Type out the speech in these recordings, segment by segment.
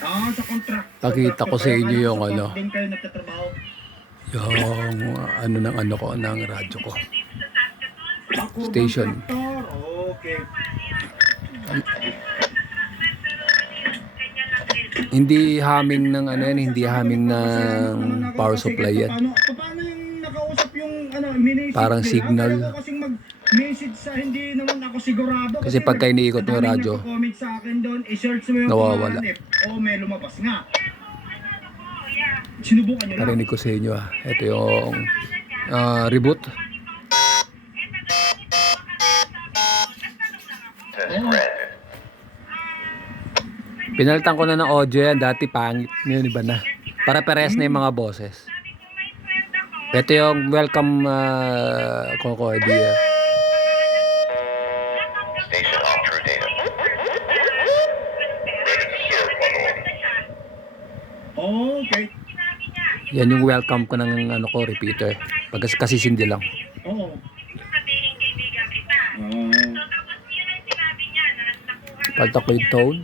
Ah. Pakita ko sa inyo yung ano. Yung ano ng ano ko, ng radyo ko. Station. Okay. Hindi haming ng ano yan, hindi haming ng Kasi power supply yan. Ano, Parang signal. Mag-message sa hindi naman ako sigurado. Kasi pagka iniikot mo yung radyo, nagko-comment sa akin doon, i-search mo yung nawawala. eh. Oh, may lumabas nga. Sinubukan nyo lang. Narinig ko sa inyo ah. Ito yung ah, reboot. Oo. Pinalitan ko na ng audio yan. Dati pangit. Ngayon iba na. Para pares na yung mga boses. Ito yung welcome uh, Coco Okay. Yan yung welcome ko ng ano ko, repeater. Pag kasi sindi lang. Oo. Oo. Palta ko yung tone.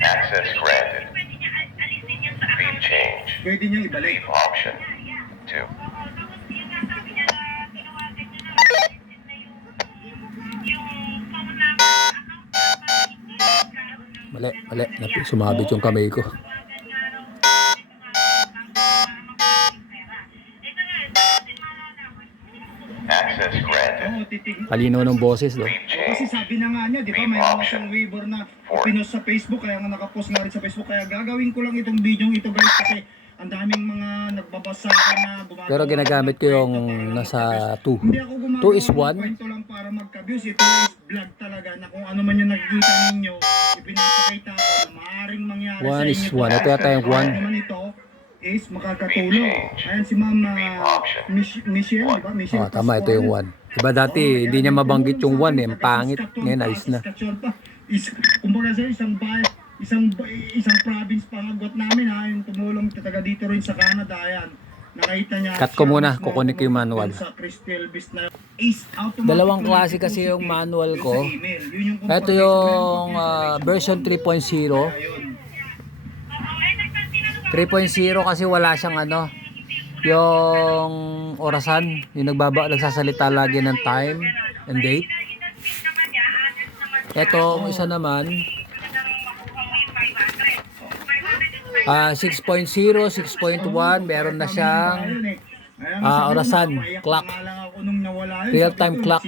Access granted. Leave change. Pwede nyo ibalik. Leave option. 2. Mali, mali. Napi- Sumabit yung kamay ko. Kalinaw ng boses do. Kasi sabi na nga niya, di ba, mayroon siyang waiver na pinost sa Facebook, kaya nga nakapost nga rin sa Facebook. Kaya gagawin ko lang itong video ito guys kasi ang daming mga nagbabasa na gumagawa. Pero ginagamit ko yung nasa mag-abuse. 2. Hindi ako gumagawa Two is ng one. kwento lang para mag-abuse. Ito is vlog talaga na kung ano man yung nakikita ninyo, ipinapakita 1 is 1. At kaya tayong 1 is makakatulong. Ayan si Ma'am uh, Michelle, di ba? Michelle. Oh, tama, ito yung 1. Diba dati, oh, hindi niya mabanggit yung 1 eh. Pangit. Ngayon, ayos na. Is, kumbaga sir, isang bayan, isang isang province pangagwat namin ha, yung tumulong taga dito rin sa Canada, ayan. Nakita niya. Cut ko muna, kukunin ko yung manual. Dalawang klase kasi yung manual ko. Ito yung uh, version 3.0 kaya yun. 3.0 kasi wala siyang ano, yung orasan, yung nagbaba, nagsasalita lagi ng time and date. Ito, ang isa naman, ah 6.0, 6.1, meron na siyang mo, orasan, clock. Real-time clock.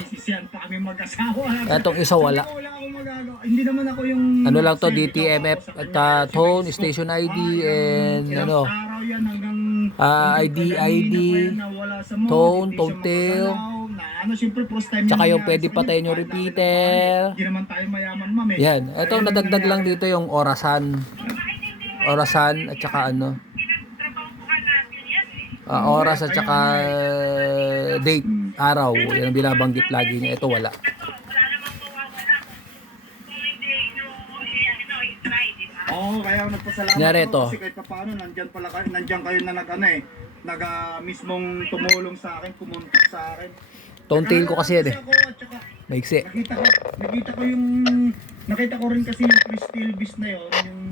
Etong isa wala. Magagawa. Hindi naman ako yung... Ano lang to, DTMF at si tone, station ID, and ano, araw yan hanggang... Hanggang ID, ID, tone, tone tail. ano, siyempre first time Tsaka yung pwede patayin yung repeater. Hindi naman tayo mayaman, ma'am eh. yan. Ito, nadagdag lang dito yung orasan. Orasan at saka ano, ah, oras at saka date, araw. Yan ang binabanggit lagi niya. Ito wala. Kaya ako nagpasalamat Kunyari ako ito. kasi kahit pa paano, nandyan pala kayo, nandyan kayo na nag, ano eh, nag, ah, mismong tumulong sa akin, kumontak sa akin. Tone tail ko kasi yan eh. Ako, at saka, Maiksi. nakita ko, nakita ko yung, nakita ko rin kasi yung Crystal Beast na yun, yung,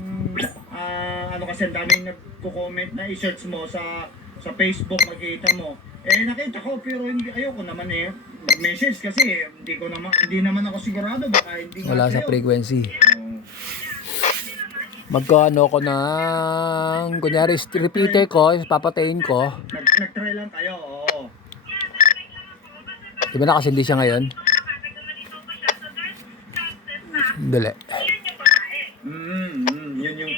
ah, ano kasi ang daming nagko-comment na i-search mo sa, sa Facebook, makita mo. Eh, nakita ko, pero hindi, ayoko naman eh, mag-message kasi, eh, hindi ko naman, hindi naman ako sigurado, baka hindi nga Wala sa sa'yo. frequency. Oo. Magkano ko ng, kunyari, repeater ko, papatayin ko. Nag, nag-try lang kayo, oo. Di ba na kasi hindi siya ngayon? Dali. Mm, mm, yun yung...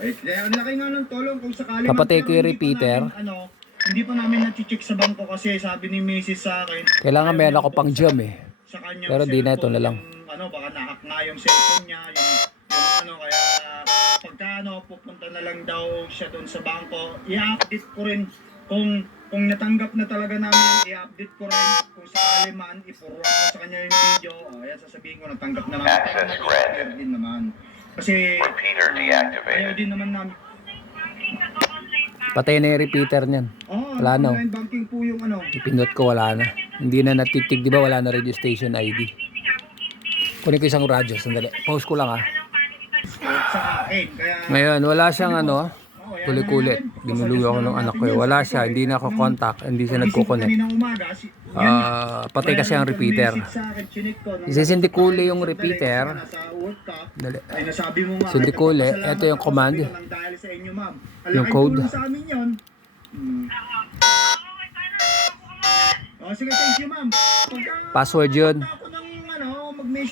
Oh, eh, ang laki nga ng tulong kung sakali. pero ko yung repeater. ano, hindi pa namin na-check sa bangko kasi sabi ni Mrs. sa akin. Kailangan meron ako pang jam eh. Sa Pero di na, ito na lang. Ano, baka nahack nga yung cellphone niya. Yung, yung ano, kaya pagka ano, pupunta na lang daw siya doon sa bangko. I-update ko rin kung kung natanggap na talaga namin, i-update ko rin kung sakali man, i-forward ko sa kanya yung video. O, ayan, sasabihin ko, natanggap na namin. Access granted. din naman. Kasi, Repeater ah, deactivated. ayaw din naman namin. Patay na yung repeater niyan. Oo, Wala na. oh. online banking po yung ano. Ipindot ko, wala na. Hindi na natitig, di ba? Wala na radio station ID. Kunin ko isang radyo, sandali. Pause ko lang ah. Ngayon, wala siyang ano, yan kulit-kulit. Binuluyo ako ng anak ko. eh. Wala siya, hindi na ako contact, hindi siya si- yan, Ah, patay kasi ang repeater. Isisindikuli yung repeater. Dali. ay nasabi mo nga, Sindikuli, ito yung command. Yung code. Hmm. Oh, sige, thank you, ma'am. Pagka, Password yun.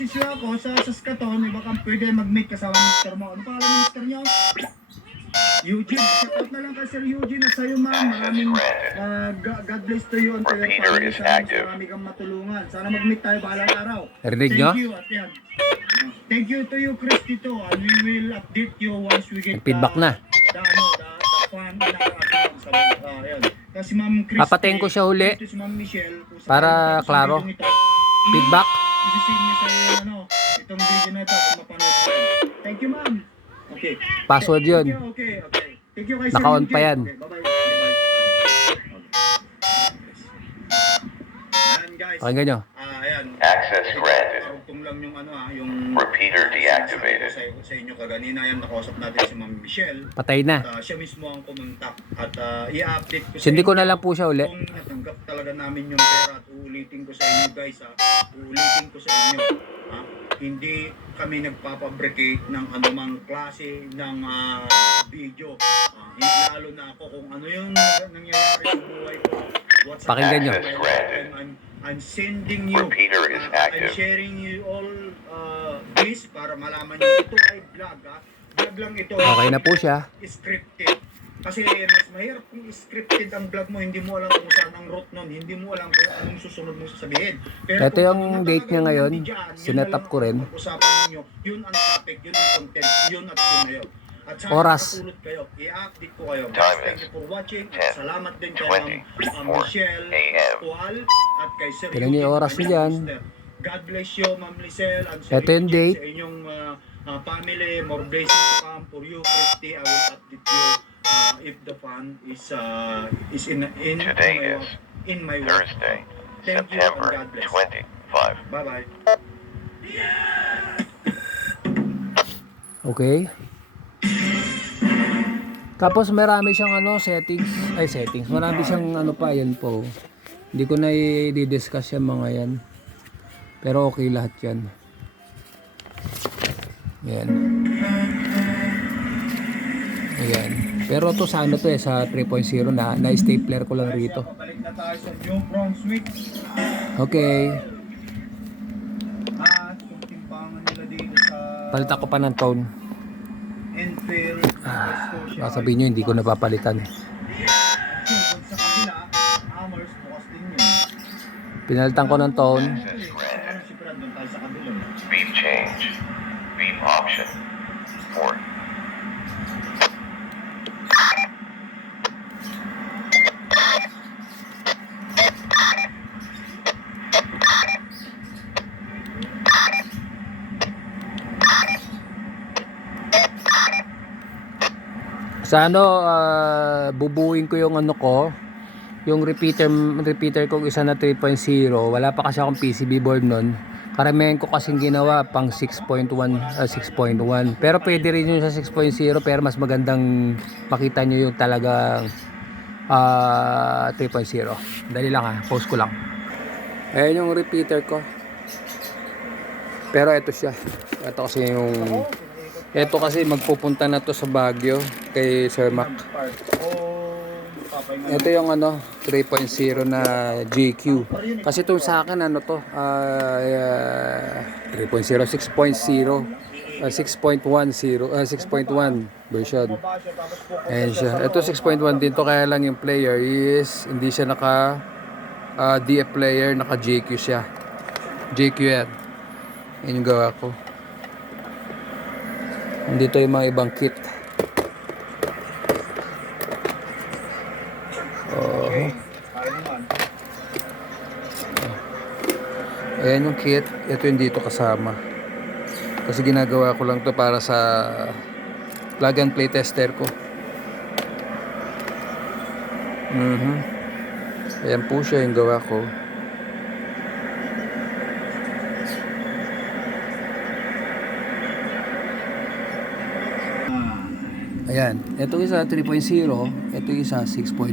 Lang ako sa Saskatoon, eh, baka pwede mag-meet kasama ng mister mo. Ano pangalan ng mister niyo? Eugene, shout out na lang kay Sir Eugene at sa'yo ma'am. Maraming ah, God bless to you and to your family. is Sana mas marami kang matulungan. Sana mag-meet tayo balang araw. Narinig Thank nyo? you at yan. Thank you to you, Chris, dito. And we will update you once we get Feedback na. The, ano, the, the in our account. Ah, yan. Kasi Ma'am Chris, Papatayin ko siya uli. Si Ma'am Michelle. kung sa- Para sa klaro. video Feedback? Isisave niyo sa ano, itong video na ito kung mapanood mo. Thank you, ma'am. Okay. Password Thank yun. you, Okay, okay. Thank you kay Sir Naka-on pa yan. Okay, bye-bye. Bye-bye. Okay. Ayan, guys. Pakinggan nyo. Ah, ayan. Access granted. Karugtong lang yung ano ah, yung Repeater deactivated. Sa, sa inyo kaganina, yan nakausap natin si Ma'am Michelle. Patay na. At ah, siya mismo ang kumontak at ah, i-update ko sa Sindi ko na lang po siya uli. kung natanggap talaga namin yung pera at uulitin ko sa inyo guys ha. Uulitin ko sa inyo. Ha? Hindi kami nagpapabricate ng anumang klase ng ah, video. Ah, hindi lalo na ako kung ano yung nangyayari sa buhay ko. Pakinggan nyo. I'm, sending you. Repeater is ah, I'm active. sharing you all uh, this para malaman nyo ito ay vlog ha. Vlog lang ito. Okay na po siya. scripted. Kasi mas mahirap kung scripted ang vlog mo, hindi mo alam kung saan ang route nun, hindi mo alam kung anong susunod mo sasabihin. Pero Ito yung ano date niya ngayon, nandiyan, yun sinet na up lang ko rin. ang Pag-usapan ninyo, yun ang topic, yun ang content, yun at yun na yun. At sana Oras. makatulot kayo, i-update ko kayo. Guys, Time thank is you for watching. 10, At salamat din kay Ma'am 20, Ma'am 4 Michelle a.m. Tual at kay Sir Tignan niyo yung Eugene, oras kanyang niyan. mister. God bless you, Ma'am Lisel, and Sir Ito yung Eugene, date. sa inyong uh, uh, family. More blessings to come for you, Christy. I will update you uh, if the fund is uh, is in in Today my is in my work. Thursday, Thank you and September God bless. 25. Bye bye. Okay. Tapos marami siyang ano, settings. Ay, settings. Marami siyang ano pa, yan po. Hindi ko na i-discuss yung mga yan. Pero okay lahat yan. Yan. Ayan. Pero to sa ano to eh, sa 3.0 na, na-stapler ko lang rito. Okay. Palitan ko pa ng tone. Enfield, Ah, Nova Scotia. Baka sabihin nyo, hindi ko napapalitan. Pinalitan ko ng tone. Access Ano granted. si Brad doon tayo sa kabila. Beep change. Beep option. 4. Sa ano, ah, bubuin ko yung ano ko, yung repeater, repeater ko isa na 3.0. Wala pa kasi akong PCB board nun. Karamihan ko kasing ginawa pang 6.1, ah, 6.1. Pero pwede rin yung sa 6.0 pero mas magandang makita nyo yung talagang ah, 3.0. Dali lang ha, post ko lang. Ayan yung repeater ko. Pero ito siya. Ito kasi yung ito kasi magpupunta na to sa Baguio kay Sir Mac. Ito yung ano 3.0 na GQ. Kasi itong sa akin ano to ah, ah, 3.0 6.0 ah, 6.10 ah, 6.1 version. Ayan siya Ito loob. 6.1 din to kaya lang yung player is hindi siya naka ah, DF player, naka JQ siya. JQ yan. Yan yung gawa ko. Nandito yung mga ibang kit. Oh. Ayan yung kit. Ito yung dito kasama. Kasi ginagawa ko lang to para sa plug and play tester ko. Mhm. Ayan po siya yung gawa ko. Ayan, ito isa 3.0, ito isa 6.1.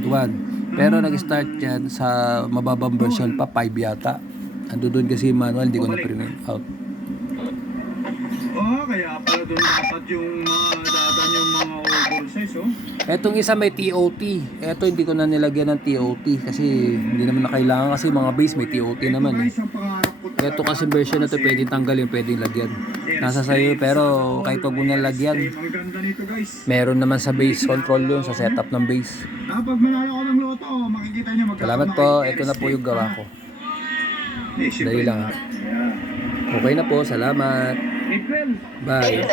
Pero nag-start yan sa mababang version pa, 5 yata. Ando doon kasi manual, hindi ko na print out. oh, kaya pala doon dapat yung mga dadan yung mga oversize, oh. Etong isa may TOT. Ito hindi ko na nilagyan ng TOT kasi hindi naman na kailangan kasi mga base may TOT naman eh. Ito kasi version na to pwedeng tanggalin, pwedeng lagyan. Nasa sayo pero kahit pag mo nalagyan, meron naman sa base control yun sa setup ng base. Kapag manalo ko ng loto, makikita magkakaroon Salamat po, ito na po yung gawa ko. Dali lang, yun. ah. Okay na po, salamat. Bye.